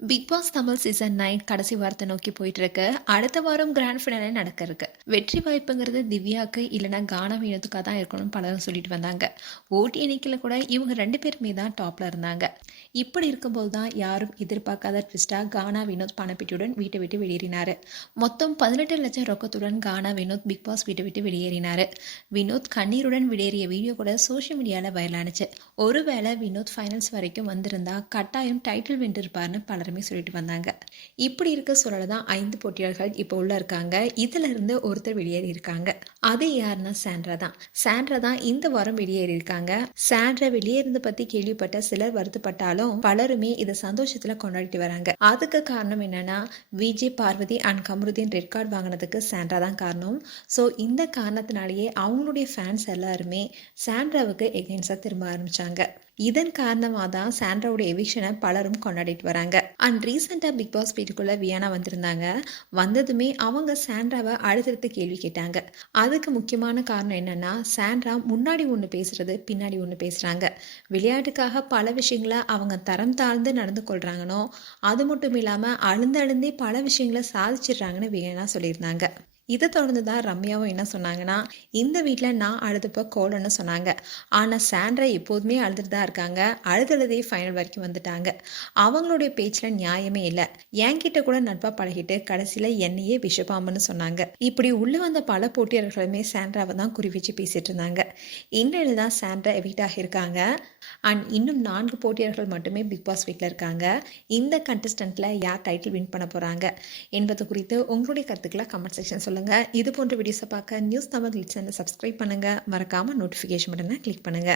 Big pass Tamil season 9 கடைசி வாரத்தை நோக்கி போயிட்டு இருக்கு. அடுத்த வாரம் கிராண்ட் ஃபினாலே நடக்க இருக்கு. வெற்றி வாய்ப்புங்கிறது திவ்யாக்கு இல்லைன்னா கானா வினோத்துக்காக தான் இருக்கணும்னு பலரும் சொல்லிட்டு வந்தாங்க. ஓட்டி எண்ணிக்கையில் கூட இவங்க 2 பேருமே தான் டாப்ல இருந்தாங்க. இப்படி இருக்கும்போது தான் யாரும் எதிர்பார்க்காத ட்விஸ்டா கானா வினோத் பணப்பெட்டியுடன் வீட்டை விட்டு வெளியேறினாரு. மொத்தம் 18 லட்சம் ரொக்கத்துடன் கானா வினோத் பிக் பாஸ் வீட்டை விட்டு வெளியேறினாரு. வினோத் கண்ணீருடன் வெளியேறிய வீடியோ கூட சோஷியல் மீடியாவில் வைரலானுச்சு. ஒருவேளை வினோத் ஃபைனல்ஸ் வரைக்கும் வந்திருந்தா கட்டாயம் டைட்டில் வென்றிருப்பார்னு பலருமே சொல்லிட்டு வந்தாங்க. இப்படி இருக்க சூழல தான் 5 போட்டியாளர்கள் இப்போ உள்ள இருக்காங்க. இதுல இருந்து ஒருத்தர் வெளியேறி இருக்காங்க. அது யாருன்னா சாண்ட்ரா தான். சாண்ட்ரா தான் இந்த வாரம் வெளியேறி இருக்காங்க. சாண்ட்ரா வெளியேறது பத்தி கேள்விப்பட்ட சிலர் வருத்தப்பட்டாலும் பலருமே இதை சந்தோஷத்துல கொண்டாடிட்டு வராங்க. அதுக்கு காரணம் என்னன்னா Vijay, Parvathi and Kamarudheen red card வாங்கினதுக்கு சாண்ட்ரா தான் காரணம். ஸோ இந்த காரணத்தினாலேயே அவங்களுடைய ஃபேன்ஸ் எல்லாருமே சாண்ட்ராவுக்கு எகென்ஸ்டாக திரும்ப ஆரம்பிச்சாங்க. இதன் காரணமாக தான் சாண்ட்ராவுடைய எவிக்ஷனை பலரும் கொண்டாடிட்டு வராங்க. அண்ட் ரீசெண்டாக பிக் பாஸ் வீட்டுக்குள்ளே வியானா வந்திருந்தாங்க. வந்ததுமே அவங்க சாண்ட்ராவை அடுத்தடுத்து கேள்வி கேட்டாங்க. அதுக்கு முக்கியமான காரணம் என்னன்னா சாண்ட்ரா முன்னாடி ஒன்று பேசுறது, பின்னாடி ஒன்று பேசுகிறாங்க. விளையாட்டுக்காக பல விஷயங்களை அவங்க தரம் தாழ்ந்து நடந்து கொள்கிறாங்கன்னோ, அது மட்டும் இல்லாமல் அழுந்தே பல விஷயங்களை சாதிச்சிடுறாங்கன்னு வியானா சொல்லியிருந்தாங்க. இதை தொடர்ந்து தான் ரம்யாவும் என்ன சொன்னாங்கன்னா, இந்த வீட்டில் நான் அழுதுப்போ கோலன்னு சொன்னாங்க. ஆனால் சாண்ட்ரா எப்போதுமே அழுதுட்டு தான் இருக்காங்க. அழுதழுதே ஃபைனல் வரைக்கும் வந்துட்டாங்க. அவங்களுடைய பேச்சில் நியாயமே இல்லை. என்கிட்ட கூட நட்பாக பழகிட்டு கடைசியில் என்னையே விஷப்பாம்புன்னு சொன்னாங்க. இப்படி உள்ள வந்த பல போட்டியாளர்களுமே சாண்ட்ராவை தான் குறி வச்சு பேசிட்டு இருந்தாங்க. இன்றையில் தான் சாண்ட்ரா எவிக்ட் ஆகியிருக்காங்க. அண்ட் இன்னும் 4 போட்டியாளர்கள் மட்டுமே பிக் பாஸ் வீட்டில் இருக்காங்க. இந்த கண்டஸ்டன்ட்ல யார் டைட்டில் வின் பண்ண போறாங்க என்பது குறித்து உங்களுடைய கருத்துக்களை கமெண்ட் செக்ஷன் சொல்லுங்க. இது போன்ற வீடியோஸை பார்க்க நியூஸ் தமிழ் சேனலை சப்ஸ்கிரைப் பண்ணுங்க. மறக்காம நோட்டிஃபிகேஷன் பட்டனை கிளிக் பண்ணுங்க.